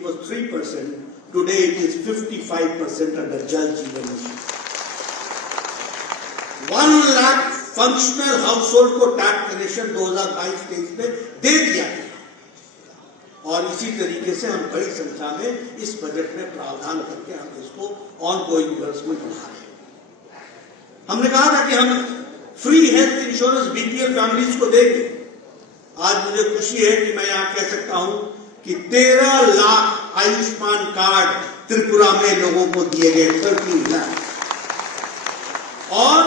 it was 3%. Today it is 55% under Jal Jeevan Mission. 1 lakh functional household को tap connection 2022-23 में दे दिया गया और इसी तरीके से हम बड़ी संख्या में इस बजट में प्रावधान करके हम इसको ऑनगोइंग वर्क्स में बढ़ा रहे हैं। हमने कहा था कि हम free health insurance BPL families को देंगे। आज मुझे खुशी है कि मैं यहां कह सकता हूं कि 13 लाख आयुष्मान कार्ड त्रिपुरा में लोगों को दिए गए, 13 लाख, और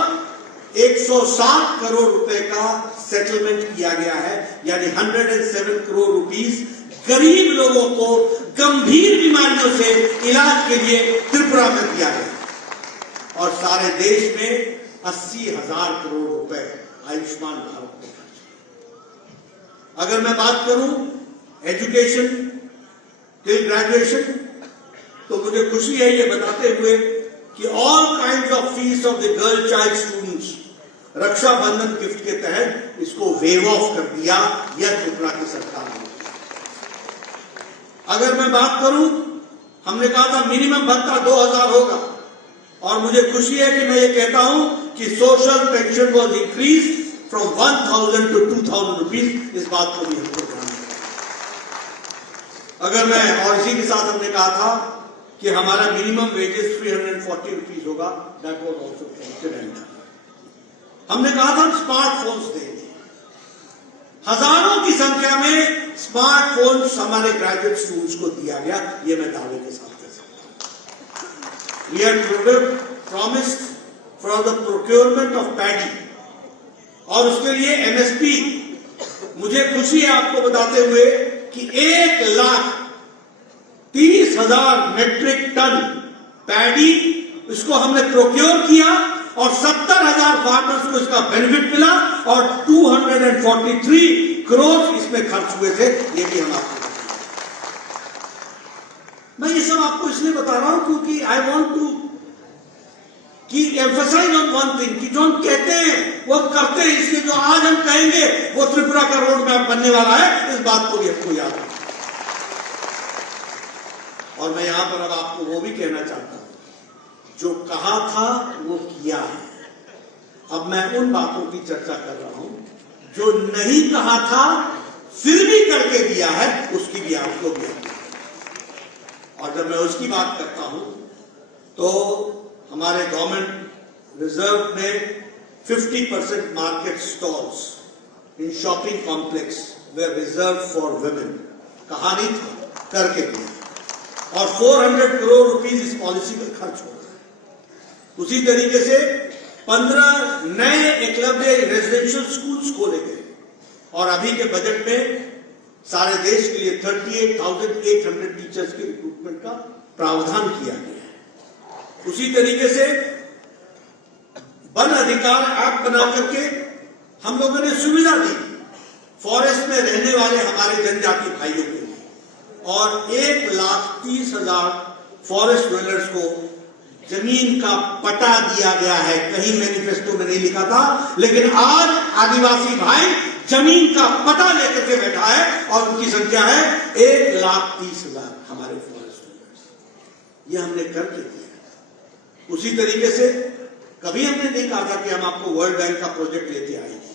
107 करोड़ रुपए का सेटलमेंट किया गया है, यानी 107 करोड़ रुपीस गरीब लोगों को गंभीर बीमारियों से इलाज के लिए त्रिपुरा में दिया गया और सारे देश में 80,000 करोड़ रुपए आयुष्मान भारत में खर्च। अगर मैं बात करूं एजुकेशन टिल ग्रेजुएशन, तो मुझे खुशी है ये बताते हुए कि all kind of fees of the girl child students Rakshabandhan gift के तहत इसको वेव ऑफ कर दिया, यह त्रिपुरा की सरकार ने। अगर मैं बात करूं, हमने कहा था मिनिमम भत्ता 2,000 होगा और मुझे खुशी है कि मैं ये कहता हूं कि social pension was increase from 1,000 to 2,000 rupees. इस बात को भी हमको ध्यान रखना। अगर मैं, और इसी के साथ हमने कहा था कि हमारा मिनिमम वेजेस 340 रुपीज होगा, दैट वॉज ऑल्सो कंसिडर्ड। हमने कहा था हम स्मार्टफोन्स देंगे, हजारों की संख्या में स्मार्टफोन्स हमारे ग्रेजुएट स्टूडेंट्स को दिया गया, ये मैं दावे के साथ कह सकता हूं। We had promised for the procurement of paddy और उसके लिए एमएसपी। मुझे खुशी है आपको बताते हुए कि 1,30,000 मेट्रिक टन पैडी इसको हमने प्रोक्योर किया और 70,000 फार्मर्स को इसका बेनिफिट मिला और 243 करोड़ इसमें खर्च हुए थे। ये भी हम आपको, मैं ये सब आपको इसलिए बता रहा हूं क्योंकि आई वॉन्ट टू कि एम्फसाइज ऑन वन थिंग कि जो हम कहते हैं वो हम करते हैं, इसलिए जो आज हम कहेंगे वो त्रिपुरा का रोड मैप बनने वाला है, इस बात को भी हमको याद रखना। और मैं यहां पर अब आपको वो भी कहना चाहता हूं, जो कहा था वो किया है। अब मैं उन बातों की चर्चा कर रहा हूं जो नहीं कहा था फिर भी करके दिया है, उसकी भी आपको भी। और जब मैं उसकी बात करता हूं तो हमारे गवर्नमेंट रिजर्व में 50% market stalls in shopping complex way reserve for women, कहा नहीं था, करके दिया और 400 करोड़ रुपीस इस पॉलिसी पर खर्च हो रहा है। उसी तरीके से 15 नए एकलव्य रेजिडेंशियल स्कूल्स खोले गए और अभी के बजट में सारे देश के लिए 38,800 टीचर्स के रिक्रूटमेंट का प्रावधान किया गया है। उसी तरीके से वन अधिकार एक्ट बना करके हम लोगों ने सुविधा दी फॉरेस्ट में रहने वाले हमारे जनजाति भाइयों के लिए और 1,30,000 फॉरेस्ट ड्वेलर्स को जमीन का पट्टा दिया गया है। कहीं मैनिफेस्टो में नहीं लिखा था, लेकिन आज आदिवासी भाई जमीन का पट्टा लेकर के बैठा है और उनकी संख्या है 1,30,000 हमारे फॉरेस्ट ड्वेलर्स। ये हमने करके दिया। उसी तरीके से कभी हमने नहीं कहा था कि हम आपको वर्ल्ड बैंक का प्रोजेक्ट लेके आएंगे,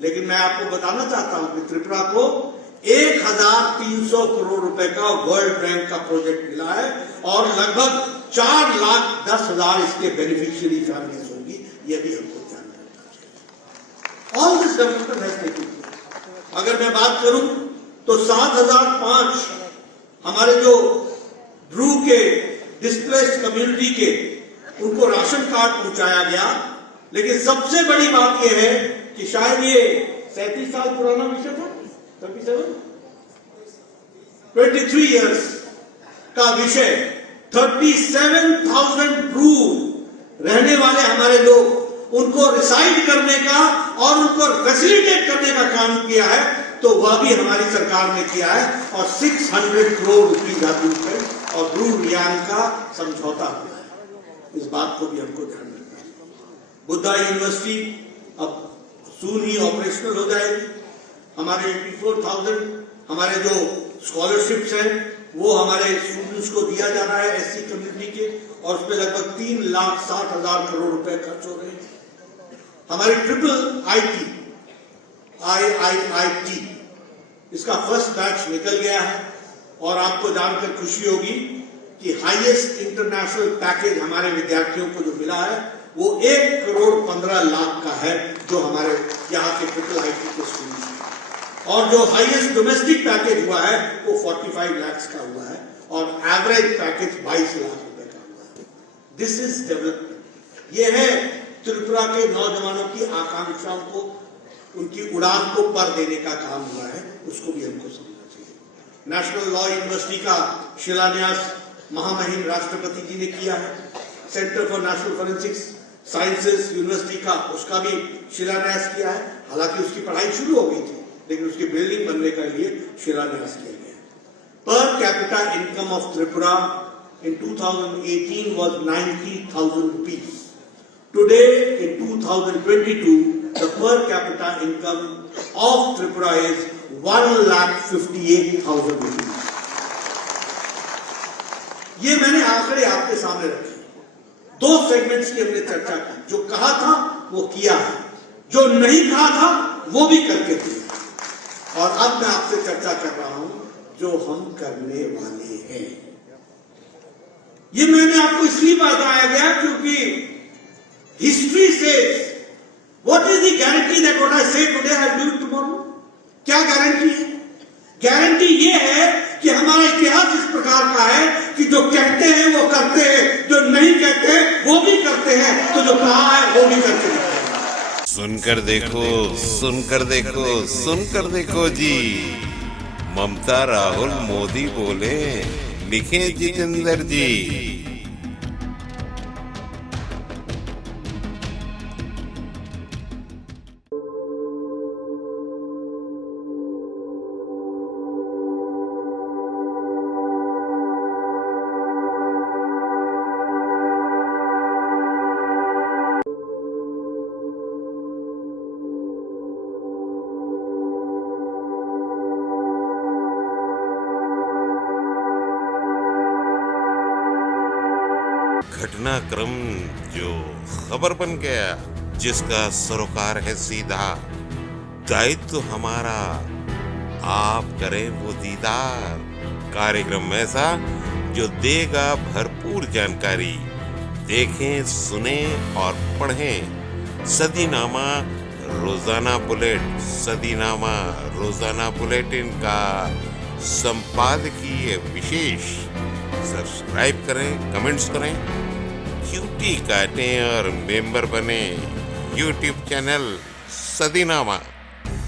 लेकिन मैं आपको बताना चाहता हूं कि त्रिपुरा को 1,300 करोड़ रुपए का वर्ल्ड बैंक का प्रोजेक्ट मिला है और लगभग 4,10,000 इसके बेनिफिशियरी फैमिलीज होंगी। ये भी हमको ध्यान रखना चाहिए। All this development has taken place. अगर मैं बात करूं तो 7,005 हमारे जो ध्रुव के डिस्प्लेस्ड कम्युनिटी के उनको राशन कार्ड पहुंचाया गया, लेकिन सबसे बड़ी बात यह है कि शायद ये 37 साल पुराना विषय था, 23 इयर्स का विषय, 37,000 ध्रुव रहने वाले हमारे लोग, उनको रिसाइड करने का और उनको फैसिलिटेट करने का काम किया है, तो वह भी हमारी सरकार ने किया है और 600 करोड़ रुपीज और ध्रुव रियांग का समझौता हुआ है। इस बात को भी हमको ध्यान रखना है। बुद्धा यूनिवर्सिटी अब सून ही ऑपरेशनल हो जाएगी। हमारे 84,000 हमारे जो स्कॉलरशिप्स हैं वो हमारे स्टूडेंट्स को दिया जा रहा है, एससी कम्युनिटी के, और उसमें लगभग 3,60,000 करोड़ रुपए खर्च हो रहे हैं। हमारी ट्रिपल IIT इसका फर्स्ट बैच निकल गया है, और आपको जानकर खुशी होगी कि हाईएस्ट इंटरनेशनल पैकेज हमारे विद्यार्थियों को जो मिला है वो 1,15,00,000 का है, जो हमारे यहाँ के ट्रिपल IIT के स्टूडेंट्स हैं। और जो हाईएस्ट डोमेस्टिक पैकेज हुआ है वो 45 लाख का हुआ है, और एवरेज पैकेज 22 लाख रुपए का हुआ है। This is development. ये है त्रिपुरा के नौजवानों की आकांक्षाओं को, उनकी उड़ान को पर देने का काम हुआ है, उसको भी हमको समझना चाहिए। नेशनल लॉ यूनिवर्सिटी का शिलान्यास महामहिम राष्ट्रपति जी ने किया है। Centre for national forensics sciences university का, उसका भी शिलान्यास किया है। हालांकि उसकी पढ़ाई शुरू हो गई थी, लेकिन उसकी बिल्डिंग बनने के लिए शिलान्यास किया गया। Per capita income of Tripura in 2018 was 90,000 rupees. Today in 2022 the per capita income of Tripura is 1,58,000 rupees. ये मैंने आंकड़े आपके सामने रखे। 2 सेगमेंट्स की हमने चर्चा की, जो कहा था वो किया है, जो नहीं कहा था वो भी करके दिया। और अब मैं आपसे चर्चा कर रहा हूं जो हम करने वाले हैं। ये मैंने आपको इसलिए बताया गया क्योंकि history says what is the guarantee that what I say today I will do it tomorrow. क्या गारंटी है? गारंटी ये है कि हमारा इतिहास इस प्रकार का है कि जो कहते हैं वो करते हैं, जो नहीं कहते वो भी करते हैं, तो जो कहा है वो भी करते हैं। सुनकर देखो, सुनकर देखो, सुनकर देखो जी। ममता राहुल मोदी बोले, लिखे जितेंद्र जी। घटनाक्रम जो खबर बन गया, जिसका सरोकार है सीधा, दायित्व हमारा आप करें वो दीदार। कार्यक्रम ऐसा जो देगा भरपूर जानकारी। देखें, सुने और पढ़ें सदीनामा रोजाना बुलेट, सदीनामा रोजाना बुलेटिन का संपादकीय विशेष। सब्सक्राइब करें, कमेंट्स करें, क्यूटी काटें और मेंबर बने यूट्यूब चैनल सदीनामा।